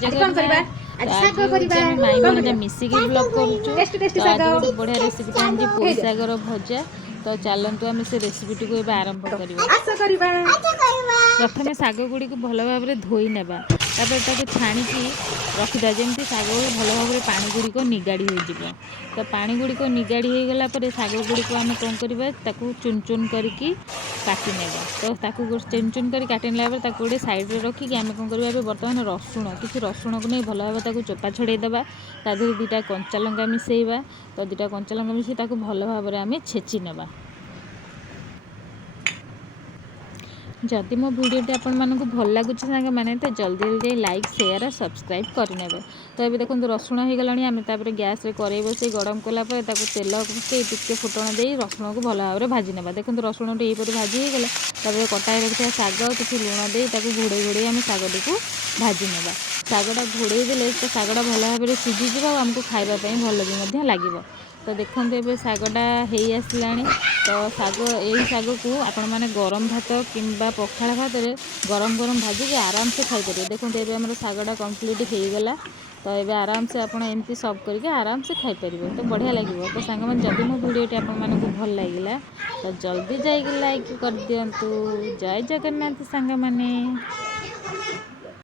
जगन्नाथ। आज माई भणजा मिसिकी ब्लॉग करूँ। तो आज गोटे बढ़िया रेसिपी आनी पोई सागर भजा। तो चलतु आम से रेसिपी को आरंभ करवा। प्रथम शाग गुड़ी को भल भाव में धोई नेबा छाणिकी रखिदा जमी शाग भल भाव में पानी गुड़िक निगाड़ी हो। तो पानी गुड़िक निगाड़ी हो गला शाग गुड़िक आम कौन करवा चुन चुन करके काटी नेबा। तो ताकू चुन चुन कर काटी नेला गोटे साइड रे रखिकी आम कौन करवा बर्तमान रसुण किसी रसुण को नहीं भल भाव चोपा छड़ेदेवा। ता देहरे दुईटा कंचा लंका मिसेइबा। तो दुईटा कंचा लंका मिसई भल भाव में आम छेची नेबा। जदि मो भिडियोटी आपण मानक भल लगुच सांग मैंने तो जल्दी जल्दी लाइक शेयर और सब्सक्राइब करने। तो ये देखो रसुण हो गला आम तापर गैस रे कड़े बसई गरम कलापर तेल पकई टिके फुटण दे रसुण को भल भाव में भाजी नेबा। देखो रसुण यहीपर भाजी होगला कटा रखा शाग किसी लुण दे घोड़े घोड़े आम शागटी को भाजी नेबा। शागटा घोड़े देले तो शागटा भल भाव में सीझीज आमको खावाई भल भी लगे। तो देखो ये शागटा हो आसला। तो शाग यही शाग को आपण मैंने गरम भात कि पखाड़ भात में गरम गरम भाजिक आराम से खाईपर। देखो ये आम शागटा कम्प्लीट हो गला। तो ये आराम से आप एमती सर्व करके आराम से खाईपर। तो बढ़िया लगे। तो सांग मैंने जब मो भिडियोटी आपको भल लगे तो जल्दी जाइए लाइक कर दिंतु। जय जगन्नाथ सांग मैंने।